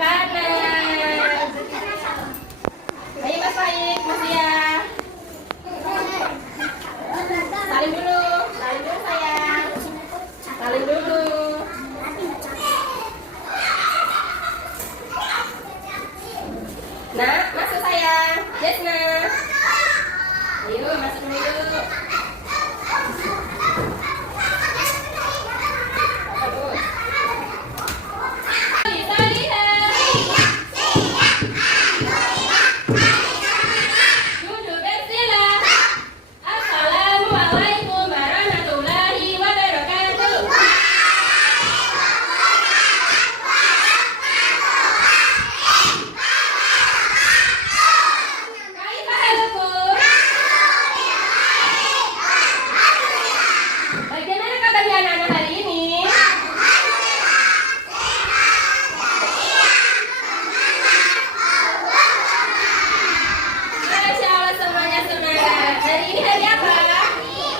Kanan. Ayo Mas Faik, Mas Dia. Salim dulu sayang. Salim dulu. Nah, masuk sayang. Yes, nah. Ayo masuk dulu. Bagaimana kabarnya anak-anak hari ini? Masya Allah semuanya semangat. Hari ini hari apa?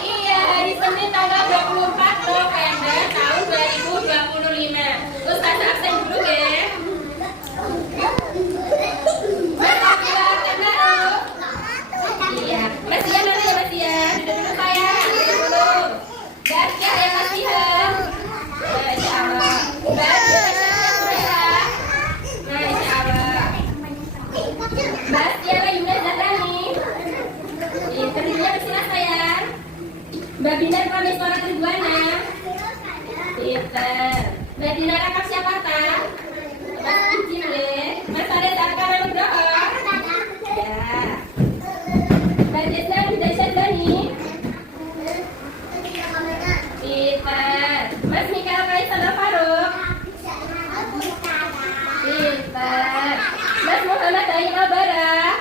Iya, hari Senin tanggal 24 November tahun 2025. Ustaz absen dulu ya. Mas Abdillah absen baru. Iya, Mas Dia mana ya Mas Dia? Duduk dulu sayang, duduk dulu. Gajah ya Mas Dia. Masya Allah. Gajah ya. Masya Allah. Mas Dia Yunda Zahrani. Kerjanya bersih sayang. Mbak Binar Prameswara Ridwana. Pinter. Mbak Dinar Rakap siapa tak? Mas Izin deh. Mas Farid Akara Nugroho. Ya. Mbak Desna Hidayah Syazani. Pinter. Mas Mikael Kaisar Faruk. Pinter. Mas Muhammad Ayin Albara.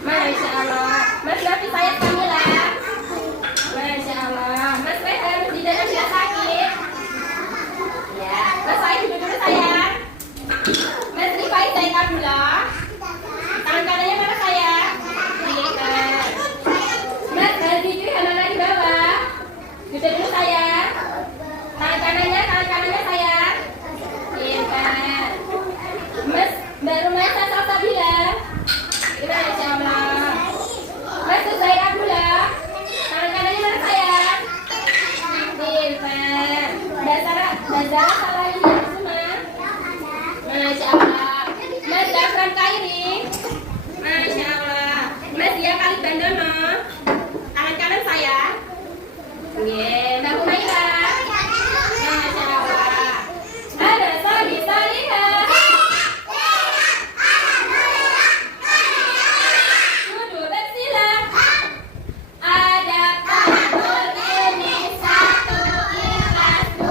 Masya Allah. Mas Nafi Sayat Kamila. Masya Allah. Mas Rehan di dalam tidak sakit. Ya. Mas Sayat duduk dulu sayang. Mas Rifai Sayat Abdullah. Tangan kanannya mana sayang? Pinter. Mas Aldi Dwi Hamala di bawah. Duduk dulu sayang. Tangan kanannya sayang. Pinter. Mas Mbak Rumasa Salsabila. Masya Allah. Mas Zuzair Abdullah. Tangan kanannya mana sayang? Pinter. Mbak Zara Salahina Kusuma. Masya Allah. Mas Dafran Kairi. Masya Allah. Mas Dia Khalid Bandono. Tangan kanan sayang. Mbak Humaira. Masya Allah. Ada Salihah. Duduk bersila. Ada kabul ini 1, ikhlas 2,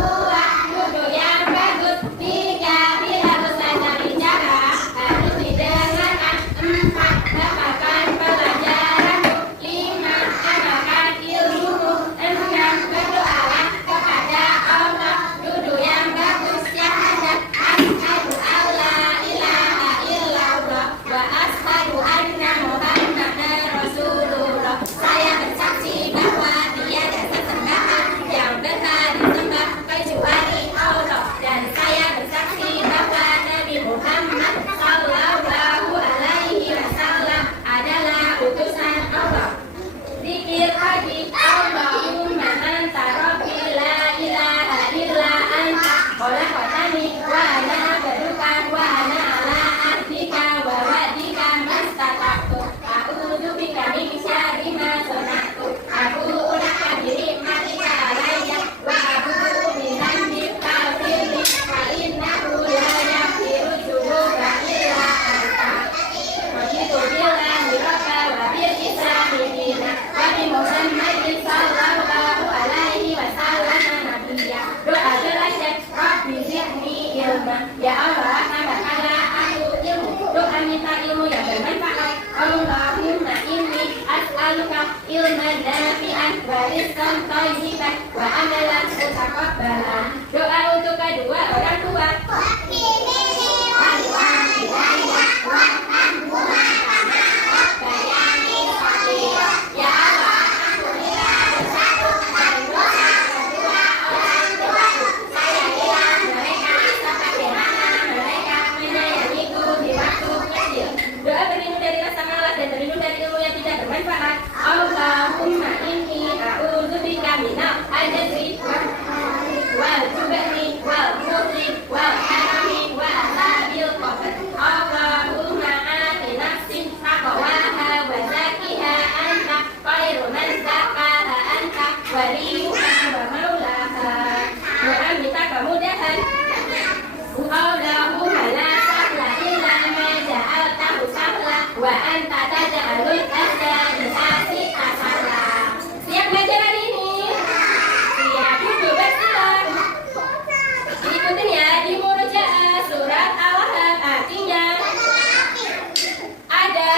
duduk yang bagus 3, bila ustazah bicara harus didengarkan 4, dapatkan pelajaranmu 5, amalkan ilmumu 6, berdoalah kepada Allah duduk yang bagus syahadat asyhadu alla ilaha illallah wa asyhadu anna muhammadar rasulullah. Saya bersaksi bahwa tiada sesembahan yang benar disembah kecuali Allah, dan saya bersaksi bahwa Nabi Muhammad sallallahu alaihi wasallam adalah utusan Allah. Zikir lagi Allahumma anta rabbi la ilaha illa anta khalaqtani wa ana abduka wa ana ala ahdika wa wa'dika mastata'tu a'udzu bika min syarri ma sana'tu a'udzu laka bi ni'matika alayya wa a'udzu bi dhanbi faghfirli fa innahu la yaghfiru dzunuba illa anta. Wajitu billahi rabba wa bil islami dina wa bi Muhammadin sallallahu alaihi wasallam nabiyya. Doa derajat Rabbi zidni ilma. Ya Allah, tambahkanlah aku ilmu. Doa minta ilmu yang bermanfaat. Allahumma inni as'aluka ilman nafi'an wa rizqan thayyiban wa amalan mutaqabbalan. Doa untuk kedua orang tua. Ya Allah, alhamdulillah bersatu dari dosa kedua orang tua. Saya bilang mereka sebagaimana mereka Qawlahu la sahla illa ma ja'altahu sahla wa anta taj'alul asyi'a sahla. Siap belajar hari ini? Siap, duduk bersila. Ikutin ya, di Murojaah surat Al-Lahab artinya ada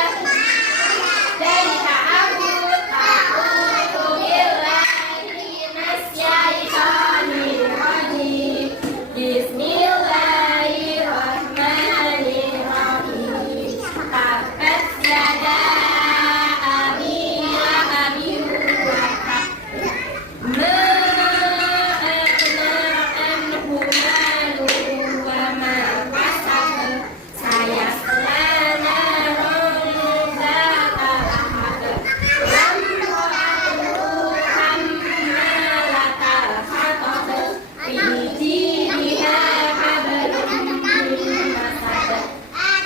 dari ta'awud billahi minasyaitonir rajim. Bismillahirrahmanirrahim. Tabbat yada abi lahabin wa tab. Ma aghna anhu maluhu wa ma kasab. Sayasla naran zata lahab. Lam ra'atuhu hammalatal hatab. Fi jidha hablum min masad.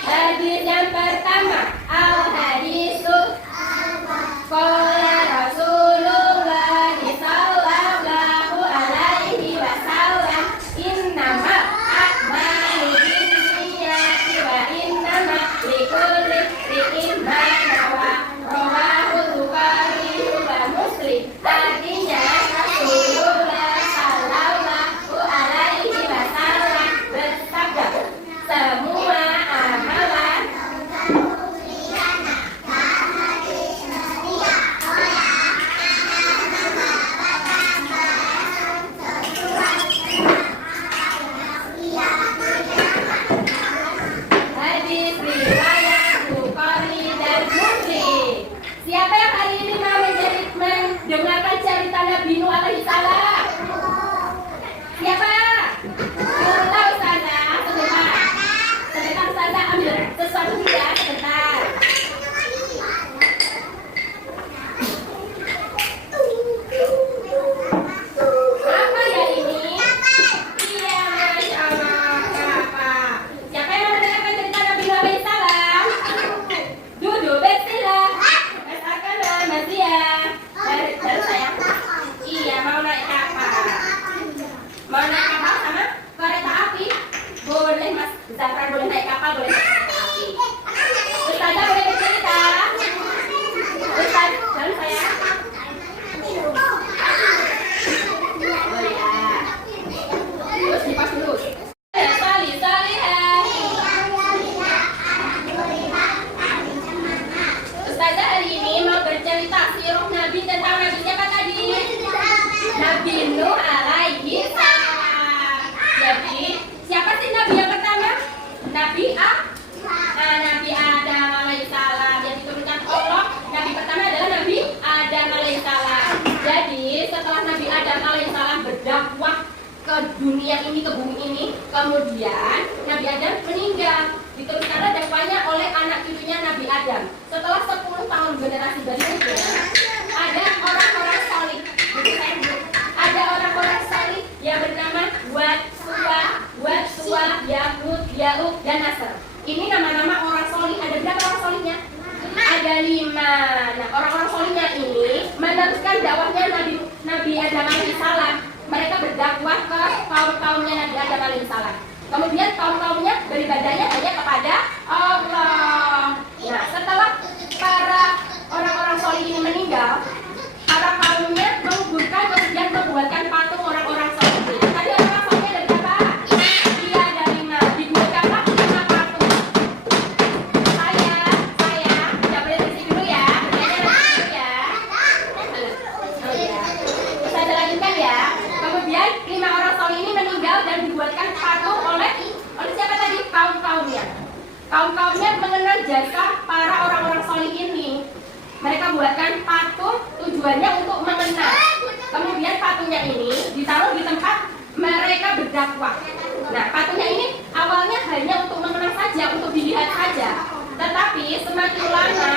Hadis yang pertama, al-hadisu qala Rasulullah sallallahu alaihi wasallam, innama a'malu binniyati wa innama likulli imri'in ma nawa. Rawahu Bukhari wa Muslim. Artinya Rasulullah sallallahu alaihi wasallam bersabda, semua amalan hadis riwayat Bukhari dan Muslim. Siapa yang hari ini mau mendengarkan cerita Nabi Nuh alaihi salam? Siapa? Kalau sana, sebentar saja ambil sesuatu ya, sebentar. Apa ya ini? Iya, Masya Allah, apa? Siapa yang mau mendengarkan cerita Nabi Nuh alaihi salam? Duduk, bersila. Rasakan Mas Dia. Dari saya. Iya, mau naik kapal. Mau naik kapal sama kereta api? Boleh Mas Zafran, boleh naik kapal, boleh naik kereta api. Ustazah boleh bercerita? Ustaz, lalu saya. Oh ya. Terus dipas dulu. Salihah. Ustazah hari ini mau bercerita sirah Nabi tentang Nabi siapa tadi? Nabi Nuh alaihi salam. Jadi, siapa sih Nabi yang pertama? Nabi Nabi Adam alaihi salam. Yang diturunkan Allah, Nabi pertama adalah Nabi Adam alaihi salam. Jadi, setelah Nabi Adam alaihi salam berdakwah ke dunia ini, ke bumi ini, kemudian Nabi Adam meninggal. Diturunkanlah dakwahnya oleh anak cucunya Nabi Adam. Setelah 10 tahun generasi berikutnya, ada orang-orang salih. Ada orang-orang salih yang bernama Wad, Suwa, Yahud, Ya'uq, dan Nasr. Ini nama-nama orang salih. Ada berapa orang salihnya? Ada 5. Nah, orang-orang salihnya ini meneruskan dakwahnya Nabi Adam alaihissalam. Mereka berdakwah ke kaum-kaumnya Nabi Adam alaihissalam. Kemudian kaum-kaumnya beribadahnya hanya kepada Allah. Nah, setelah para orang-orang salih ini meninggal, para kaumnya menguburkan, kemudian membuatkan patung orang-orang salih. Tadi orang salihnya ada berapa? Iya, ada 5. Dibuatkanlah 5 patung. Saya tidak boleh di sini dulu ya. Bertanya nanti dulu ya. Oh ya. Saya lanjutkan ya. Kemudian 5 orang salih ini meninggal dan dibuatkan patung oleh siapa tadi? Kaum-kaumnya. Kaum-kaumnya mengenal jasa para orang-orang salih ini. Mereka buatkan patung, tujuannya untuk mengenal. Kemudian patungnya ini ditaruh di tempat mereka berdakwah. Nah, patungnya ini awalnya hanya untuk mengenal saja, untuk dilihat saja. Tetapi semakin lama,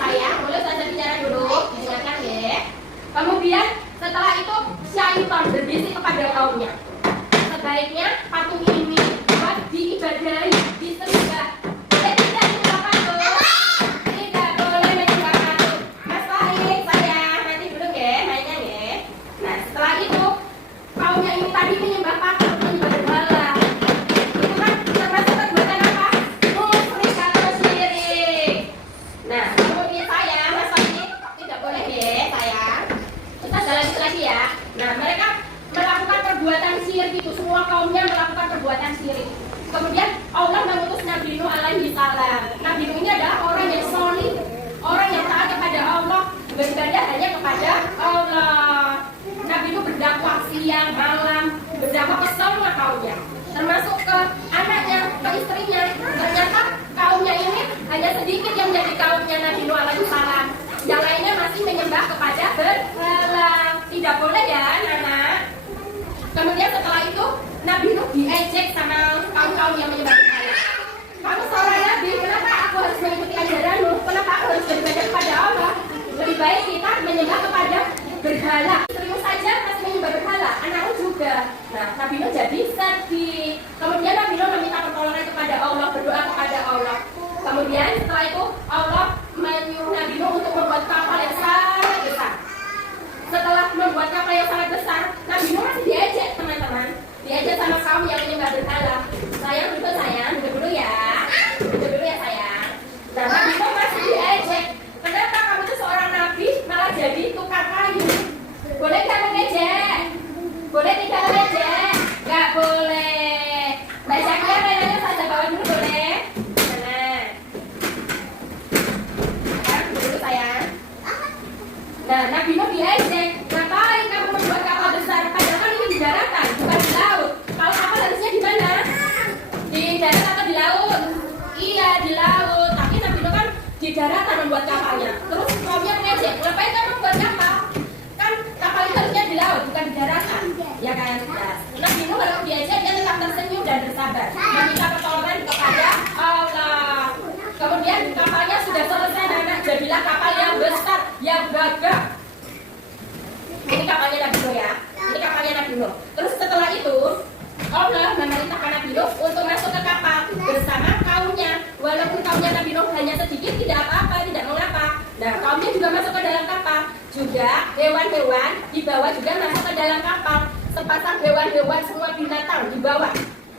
saya boleh saja bicara dulu, didengarkan ya. Kemudian setelah itu syaitan berbisik kepada kaumnya. Sebaiknya patung ini buat diibadahi, disembah. Tidak menyembah patung. Tidak boleh menyembah patung. Mas Fahid, saya nanti dulu ya, mainnya ya. Nah, setelah itu kaumnya ini tadi menyembah patung, menyembah berhala. Itu kan kaumnya Nabi Nuh alaihissalam. Yang lainnya masih menyembah kepada berhala. Tidak boleh ya anak-anak. Kemudian setelah itu Nabi Nuh diejek sama kaum-kaum yang menyembah berhala. Kamu seorang Nabi, kenapa aku harus mengikuti ajaranmu? Kenapa aku harus beribadah kepada Allah? Lebih baik kita menyembah kepada berhala. Istrimu saja masih menyembah berhala, anakmu juga. Nah, Nabi Nuh jadi sedih. Kemudian Nabi Nuh meminta pertolongan kepada Allah, berdoa kepada Allah. Kemudian setelah itu Allah menyuruh Nabi Nuh untuk membuat kapal yang sangat besar. Setelah membuat kapal yang sangat besar, Nabi Nuh masih diejek teman-teman. Diejek sama kaum yang menyembah berhala. Sayang, duduk dulu ya. Duduk dulu ya sayang. Nah, Nabi Nuh masih diejek. Kenapa kamu itu seorang nabi malah jadi tukang kayu? Boleh nggak mengejek? Boleh tidak mengejek? Nggak boleh. Mbak Syakia mainannya saja bawa dulu boleh? Dulu sayang. Nah, Nabi Nuh diejek. Ngapain kamu membuat kapal besar? Padahal kan ini di daratan, bukan di laut. Kalau kapal harusnya di mana? Di darat atau di laut? Iya, di laut. Tapi Nabi Nuh kan di daratan membuat kapalnya. Terus kaumnya mengejek. Ngapain kamu membuat kapal? Kan kapal itu harusnya di laut, bukan di daratan. Ya kan? Nabi Nuh kalau diejek dia tetap tersenyum dan bersabar. Meminta pertolongan kepada Allah. Kemudian kapalnya sudah selesai, anak. Jadilah kapal yang besar, yang gagah. Ini kapalnya Nabi Nuh ya. Ini kapalnya Nabi Nuh. Terus setelah itu Allah memerintahkan Nabi Nuh untuk masuk ke kapal bersama kaumnya. Walaupun kaumnya Nabi Nuh hanya sedikit, tidak apa-apa, tidak mengapa. Nah, kaumnya juga masuk ke dalam kapal. Juga hewan-hewan dibawa juga masuk ke dalam kapal. Sepasang hewan-hewan semua binatang dibawa.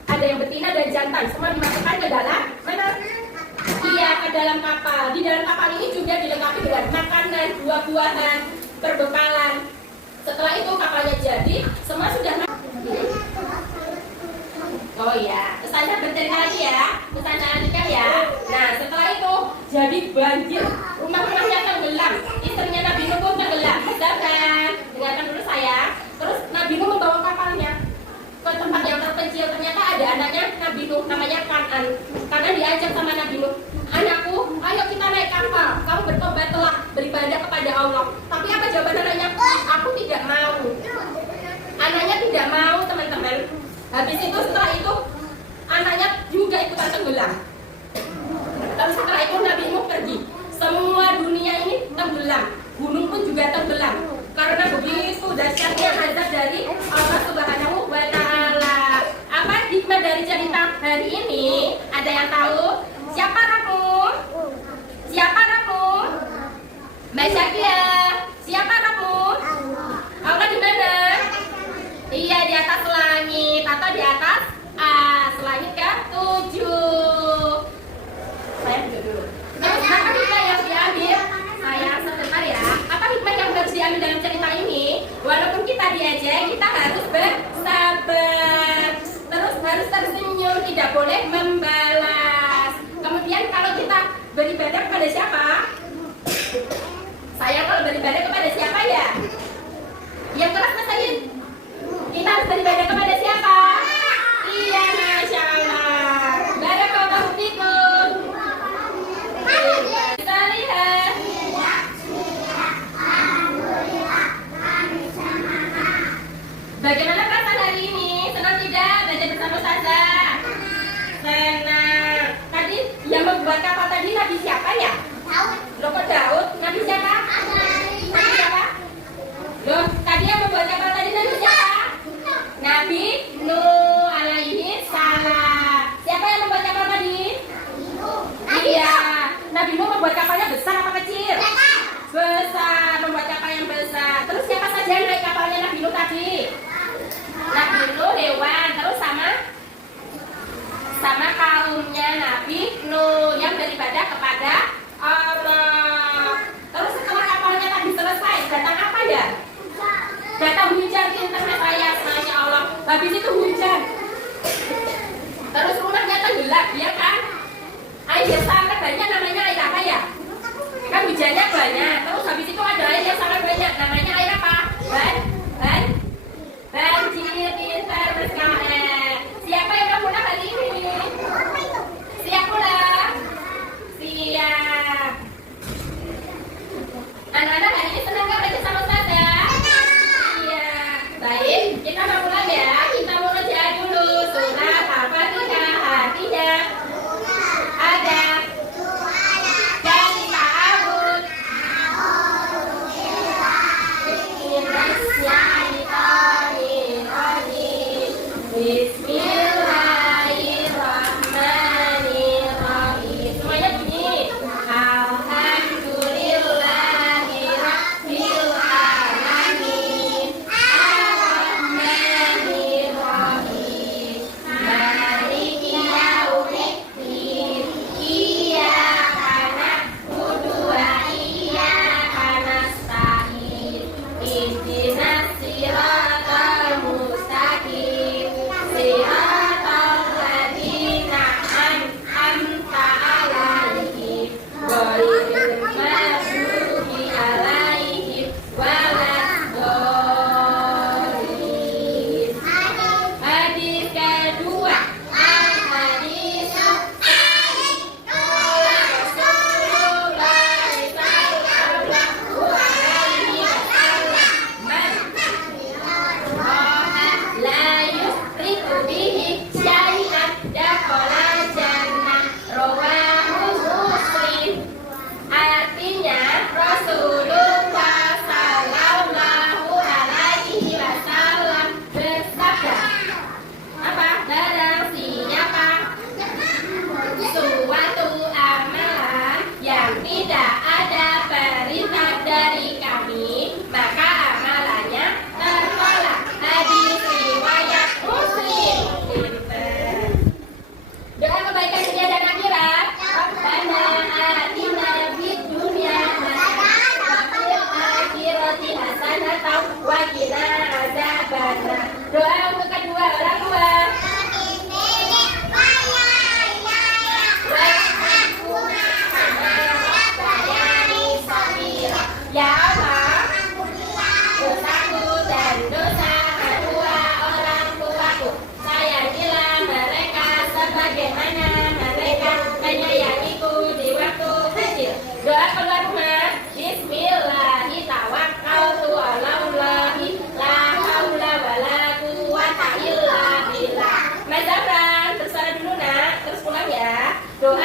Ada yang betina dan jantan, semua dimasukkan ke dalam mana? Iya, ke dalam kapal. Di dalam kapal ini juga dilengkapi dengan makanan, buah-buahan, perbekalan. Setelah itu kapalnya jadi, semua sudah. Oh iya, Ustazah bercerita lagi ya, Ustazah Anika ya. Nah, setelah itu jadi banjir, rumah-rumahnya tenggelam, istrinya Nabi Nuh pun tenggelam. Bisa kan? Dengarkan dulu saya. Terus Nabi Nuh membawa kapalnya ke tempat yang terpencil. Ternyata ada anaknya Nabi Nuh, namanya Kanan. Kanan diajak sama Nabi Nuh, anakku, ayo kita naik kapal. Kamu bertobatlah, beribadah kepada Allah. Tapi apa jawaban anaknya? Aku tidak mau. Anaknya tidak mau, teman-teman. Habis itu setelah itu anaknya juga ikutan tenggelam. Lalu setelah itu Nabi Nuh pergi. Semua dunia ini tenggelam. Gunung pun juga tenggelam. Karena begitu dahsyatnya azab dari Allah Subhanahu wa Ta'ala. Apa hikmah dari cerita hari ini? Ada yang tahu? Siapa kamu? Siapa kamu? Mbak Syakia. Siapa kamu? Allah di mana? Iya, di atas langit atau di atas langit ke-7. Saya duduk dulu. Terus apa hikmah yang diambil? Saya sebentar ya. Apa hikmah yang harus diambil dalam cerita ini? Walaupun kita diejek, kita harus bersabar. Terus harus tersenyum, tidak boleh membalas. Kemudian kalau kita beribadah kepada siapa? Saya kalau beribadah kepada siapa ya? Yang keras masain. Kita harus beribadah kepada siapa? Iya, Masya Allah. Barakallahu fikum. Kita lihat. Bagaimana perasaan hari ini? Senang tidak belajar bersama Ustazah? Senang. Tadi yang membuat kapal tadi Nabi siapa ya? Loh, kok Daud? Nabi siapa? Nabi siapa? Loh, tadi yang membuat kapal tadi Nabi siapa? Nabi Nuh alaihi salam. Siapa yang membuat kapal tadi? Iya. Nabi Nuh membuat kapalnya besar apa kecil? Besar, membuat kapal yang besar. Terus siapa saja yang naik kapalnya Nabi Nuh tadi? Nabi Nuh, hewan, terus sama kaumnya Nabi Nuh yang beribadah kepada Allah. Terus setelah kapalnya tadi selesai, datang apa ya? Datang hujan di internet saya, Masya Allah. Habis itu hujan. Terus rumahnya tenggelam, ya kan? Air yang sangat banyak, namanya air apa ya? Kan hujannya banyak. Terus habis itu ada air yang sangat banyak, namanya air apa? Banjir internet. Siapa yang memulai hari ini? Siap pula? Siap. Ada. Jadi ta'awud. Bismillahirrahmanirrahim. Semuanya bunyi. Alhamdulillahi rabbil alamin. Ar-Rahmanirrahim. Maliki yaumiddin. Iyyaka na'budu wa iyyaka nasta'in. Ihdinas siratal mustaqim. Siratal ladzina an'amta 'alaihim ghairil maghdubi 'alaihim waladdallin. Hadis kedua. Al-hadis Rasulullah sallallahu alaihi wasallam la yusriku bihi syai'an dakhalal jannah. Rawahu Muslim. Artinya Rasulullah sallallahu alaihi wasallam bersabda, apa? Barang siapa suatu amalan yang tidak ada perintah dari kami, maka amalannya tertolak. Hadis riwayat Muslim. Doa kebaikan dunia dan akhirat. Rabbana atina fid dunya hasanah wa fil akhirati hasanah wa qina adzabannar. Doa untuk kedua orang tua. Ya Allah, dosaku dan dosa kedua orang tuaku, sayangilah mereka sebagaimana mereka menyayangiku di waktu kecil. Doa keluar rumah. Bismillahi tawakkaltu 'alallahi la haula wala quwwata illa billah. Mas Zafran, terserah dulu nak, terus pulang ya. Doa